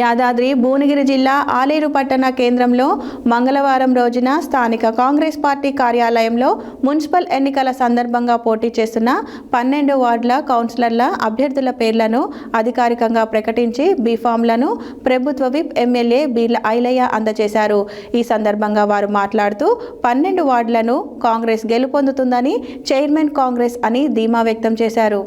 యాదాద్రి భువనగిరి జిల్లా ఆలేరు పట్టణ కేంద్రంలో మంగళవారం రోజున స్థానిక కాంగ్రెస్ పార్టీ కార్యాలయంలో మున్సిపల్ ఎన్నికల సందర్భంగా పోటీ చేస్తున్న 12 వార్డుల కౌన్సిలర్ల అభ్యర్థుల పేర్లను అధికారికంగా ప్రకటించి బీఫామ్లను ప్రభుత్వ విప్ ఎమ్మెల్యే బీర్ల ఐలయ్య అందజేశారు. ఈ సందర్భంగా వారు మాట్లాడుతూ 12 వార్డులను కాంగ్రెస్ గెలుపొందుతుందని, చైర్మన్ కాంగ్రెస్ అని ధీమా వ్యక్తం చేశారు.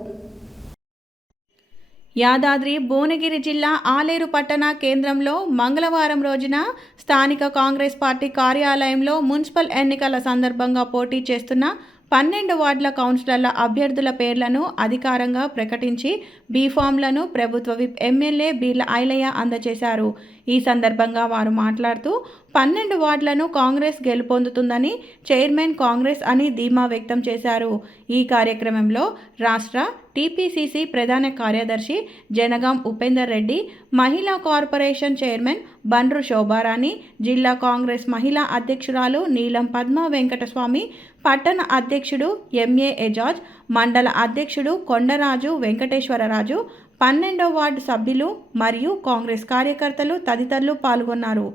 యాదాద్రి భువనగిరి జిల్లా ఆలేరు పట్టణ కేంద్రంలో మంగళవారం రోజున స్థానిక కాంగ్రెస్ పార్టీ కార్యాలయంలో మున్సిపల్ ఎన్నికల సందర్భంగా పోటీ చేస్తున్న 12 వార్డుల కౌన్సిలర్ల అభ్యర్థుల పేర్లను అధికారంగా ప్రకటించి బీఫామ్లను ప్రభుత్వ విప్ ఎమ్మెల్యే బీర్ల ఐలయ్య అందజేశారు. ఈ సందర్భంగా వారు మాట్లాడుతూ 12 వార్డులను కాంగ్రెస్ గెలుపొందుతుందని, చైర్మన్ కాంగ్రెస్ అని ధీమా వ్యక్తం చేశారు. ఈ కార్యక్రమంలో రాష్ట్ర టీపీసీసీ ప్రధాన కార్యదర్శి జనగాం ఉపేందర్ రెడ్డి, మహిళా కార్పొరేషన్ చైర్మన్ బండ్రు శోభారాణి, జిల్లా కాంగ్రెస్ మహిళా అధ్యక్షురాలు నీలం పద్మ వెంకటస్వామి, పట్టణ అధ్యక్షుడు ఎంఏ ఎజాజ్, మండల అధ్యక్షుడు కొండరాజు వెంకటేశ్వరరాజు, 12వ వార్డు సభ్యులు మరియు కాంగ్రెస్ కార్యకర్తలు తదితరులు పాల్గొన్నారు.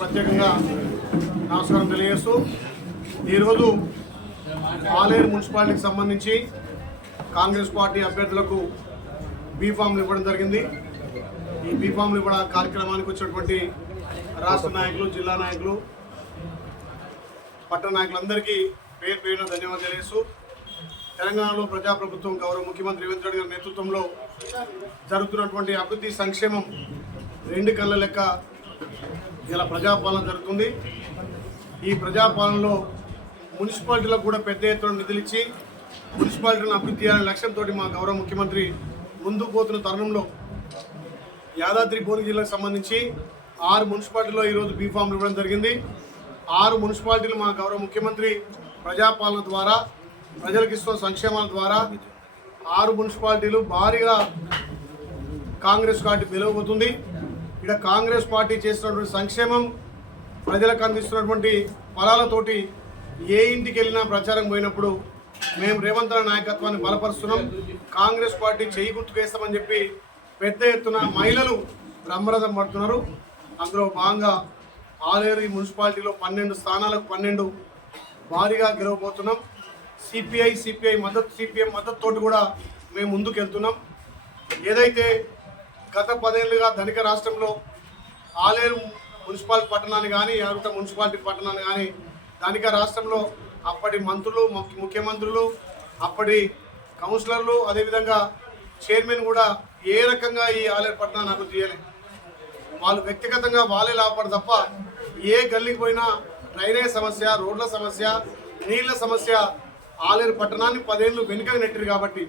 ప్రత్యేకంగా నమస్కారం తెలియజేస్తూ ఈరోజు ఆలేరు మున్సిపాలిటీకి సంబంధించి కాంగ్రెస్ పార్టీ అభ్యర్థులకు బీఫామ్లు ఇవ్వడం జరిగింది. ఈ బీఫామ్లు ఇవ్వడం కార్యక్రమానికి వచ్చినటువంటి రాష్ట్ర నాయకులు, జిల్లా నాయకులు, పట్టణ నాయకులందరికీ పేరు పేరున ధన్యవాదాలు తెలియజేస్తూ, తెలంగాణలో ప్రజాప్రభుత్వం గౌరవ ముఖ్యమంత్రి రేవంత్ రెడ్డి గారి నేతృత్వంలో జరుగుతున్నటువంటి అభివృద్ధి సంక్షేమం 2 కళ్ళ లెక్క ఇలా ప్రజాపాలన జరుగుతుంది. ఈ ప్రజాపాలనలో మున్సిపాలిటీలకు కూడా పెద్ద ఎత్తున నిధులు ఇచ్చి మున్సిపాలిటీలను అభివృద్ధి చేయాలనే లక్ష్యంతో మా గౌరవ ముఖ్యమంత్రి ముందుకు పోతున్న తరుణంలో యాదాద్రి భువనగిరి జిల్లాకు సంబంధించి 6 మున్సిపాలిటీలో ఈరోజు బీఫామ్లు ఇవ్వడం జరిగింది. 6 మున్సిపాలిటీలు మా గౌరవ ముఖ్యమంత్రి ప్రజాపాలన ద్వారా, ప్రజలకు ఇస్తున్న సంక్షేమాల ద్వారా 6 మున్సిపాలిటీలు భారీగా కాంగ్రెస్ పార్టీ గెలవబోతుంది. ఇక్కడ కాంగ్రెస్ పార్టీ చేస్తున్నటువంటి సంక్షేమం, ప్రజలకు అందిస్తున్నటువంటి ఫలాలతోటి ఏ ఇంటికి వెళ్ళినా ప్రచారం పోయినప్పుడు మేము రేవంత్ రెడ్డి నాయకత్వాన్ని బలపరుస్తున్నాం, కాంగ్రెస్ పార్టీ చేయి గుర్తుకేస్తామని చెప్పి పెద్ద ఎత్తున మహిళలు బ్రహ్మరథం పడుతున్నారు. అందులో భాగంగా ఆలేరు మున్సిపాలిటీలో 12 స్థానాలకు 12 భారీగా గెలవబోతున్నాం. సిపిఐ మద్దతు, సిపిఎం మద్దతుతోటి కూడా మేము ముందుకు వెళ్తున్నాం. ఏదైతే గత 10 ఏళ్ళుగా ధనిక రాష్ట్రంలో ఆలేరు మున్సిపాలిటీ పట్టణాన్ని కానీ, యారుట మున్సిపాలిటీ పట్టణాన్ని కానీ ధనిక రాష్ట్రంలో అప్పటి మంత్రులు, ముఖ్యమంత్రులు, అప్పటి కౌన్సిలర్లు, అదేవిధంగా చైర్మన్ కూడా ఏ రకంగా ఈ ఆలేరు పట్టణాన్ని అభివృద్ధి చేయలేదు. వాళ్ళు వ్యక్తిగతంగా వాళ్ళే లాభపడ తప్ప ఏ గల్లీకి పోయినా డ్రైనేజ్ సమస్య, రోడ్ల సమస్య, నీళ్ల సమస్య ఆలేరు పట్టణాన్ని 10 ఏళ్ళు వెనుకకు నెట్టిరు. కాబట్టి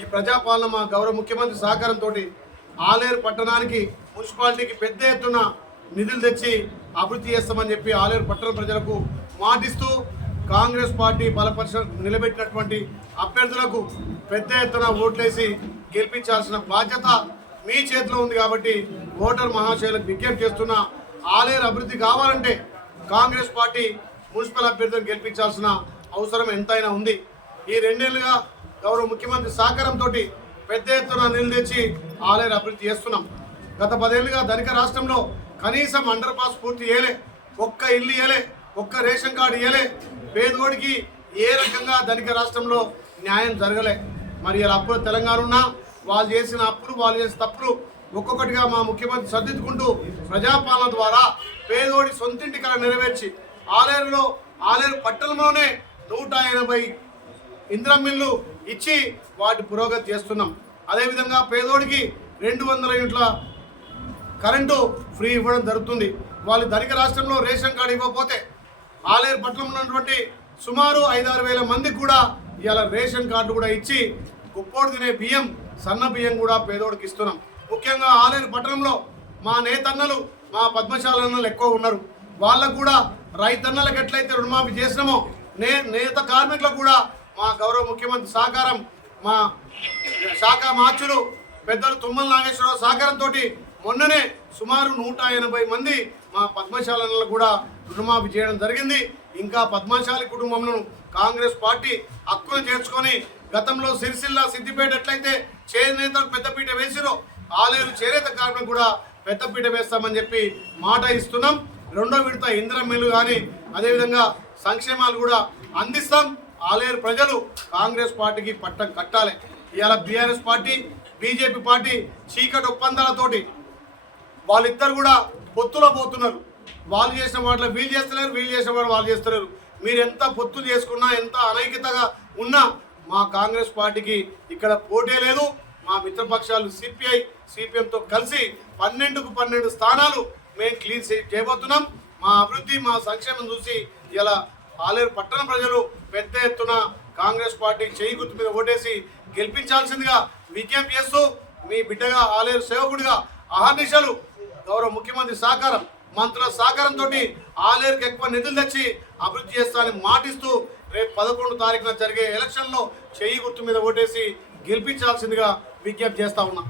ఈ ప్రజాపాలన మా గౌరవ ముఖ్యమంత్రి సహకారంతో ఆలేరు పట్టణానికి, మున్సిపాలిటీకి పెద్ద ఎత్తున నిధులు తెచ్చి అభివృద్ధి చేస్తామని చెప్పి ఆలేరు పట్టణ ప్రజలకు మాటిస్తూ కాంగ్రెస్ పార్టీ నిలబెట్టినటువంటి అభ్యర్థులకు పెద్ద ఎత్తున ఓట్లేసి గెలిపించాల్సిన బాధ్యత మీ చేతిలో ఉంది. కాబట్టి ఓటర్ మహాశయులకు విజ్ఞప్తి చేస్తున్న, ఆలేరు అభివృద్ధి కావాలంటే కాంగ్రెస్ పార్టీ మున్సిపల్ అభ్యర్థులను గెలిపించాల్సిన అవసరం ఎంతైనా ఉంది. ఈ 2 ఏళ్ళుగా గౌరవ ముఖ్యమంత్రి సహకారంతో పెద్ద ఎత్తున నిధులు తెచ్చి ఆలేరు అభివృద్ధి చేస్తున్నాం. గత 10 ఏళ్ళుగా ధనిక రాష్ట్రంలో కనీసం అండర్ పాస్ పూర్తి చేయలే, ఒక్క ఇల్లు ఇయ్యలే, ఒక్క రేషన్ కార్డు ఇయ్యలే, పేదోడికి ఏ రకంగా ధనిక రాష్ట్రంలో న్యాయం జరగలే. మరి ఇలా అప్పులు తెలంగాణ ఉన్నా వాళ్ళు చేసిన అప్పులు, వాళ్ళు చేసిన తప్పులు ఒక్కొక్కటిగా మా ముఖ్యమంత్రి సర్దిద్దుకుంటూ ప్రజాపాలన ద్వారా పేదోడి సొంతింటి కల నెరవేర్చి ఆలేరు పట్టణంలోనే 180 ఇంద్రమిల్లు ఇచ్చి వాటి పురోగతి చేస్తున్నాం. అదేవిధంగా పేదోడికి 200 యూనిట్ల కరెంటు ఫ్రీ ఇవ్వడం జరుగుతుంది. వాళ్ళు ధనిక రాష్ట్రంలో రేషన్ కార్డు ఇవ్వకపోతే ఆలేరు పట్టణంలో ఉన్నటువంటి సుమారు 5-6 వేల మందికి కూడా ఇవాళ రేషన్ కార్డు కూడా ఇచ్చి కుప్పోడు తినే బియ్యం, సన్న బియ్యం కూడా పేదోడికి ఇస్తున్నాం. ముఖ్యంగా ఆలేరు పట్టణంలో మా నేతన్నలు, మా పద్మశాలన్నలు ఎక్కువ ఉన్నారు. వాళ్ళకు కూడా రైతన్నలకు ఎట్లయితే రుణమాఫీ చేసినామో నేత కార్మికులకు కూడా మా గౌరవ ముఖ్యమంత్రి సహకారం, మా శాఖ మార్చులు పెద్దలు తుమ్మల నాగేశ్వరరావు సహకారంతో మొన్ననే సుమారు 180 మంది మా పద్మశాలలకు కూడా రుణమాఫీ చేయడం జరిగింది. ఇంకా పద్మశాలి కుటుంబంలో కాంగ్రెస్ పార్టీ హక్కును చేర్చుకొని గతంలో సిరిసిల్ల సిద్దిపేట ఎట్లయితే చేనేతకు పెద్దపీట వేసిరో ఆలేరు చేనేత కార్మికులకు కూడా పెద్దపీట వేస్తామని చెప్పి మాట ఇస్తున్నాం. రెండో విడత ఇంద్రమిల్లు కానీ అదేవిధంగా సంక్షేమాలు కూడా అందిస్తాం. ఆలేరు ప్రజలు కాంగ్రెస్ పార్టీకి పట్టం కట్టాలి. ఇవాళ బీఆర్ఎస్ పార్టీ బీజేపీ పార్టీ చీకటి ఒప్పందాలతోటి వాళ్ళిద్దరు కూడా పొత్తులో పోతున్నారు. వాళ్ళు చేసిన వాటిలో వీళ్ళు చేస్తలేరు, వీళ్ళు చేసిన వాడు వాళ్ళు చేస్తలేరు. మీరు ఎంత పొత్తులు చేసుకున్నా ఎంత అనైక్యతగా ఉన్నా మా కాంగ్రెస్ పార్టీకి ఇక్కడ పోటీ లేదు. మా మిత్రపక్షాలు సిపిఐ సిపిఎంతో కలిసి 12కు 12 స్థానాలు మేము క్లీన్ చేయబోతున్నాం. మా అభివృద్ధి మా సంక్షేమం చూసి ఇలా ఆలేరు పట్టణ ప్రజలు పెద్ద ఎత్తున కాంగ్రెస్ పార్టీ చేయి గుర్తు మీద ఓటేసి గెలిపించాల్సిందిగా విజ్ఞప్తి చేస్తూ మీ బిడ్డగా ఆలేరు సేవకుడిగా అహర్నిశలు గౌరవ ముఖ్యమంత్రి సహకారం మంత్రుల సహకారంతో ఆలేరుకి ఎక్కువ నిధులు తెచ్చి అభివృద్ధి చేస్తానని మాటిస్తూ రేపు 11 తారీఖున జరిగే ఎలక్షన్లో చేయి గుర్తు మీద ఓటేసి గెలిపించాల్సిందిగా విజ్ఞప్తి చేస్తా ఉన్నా.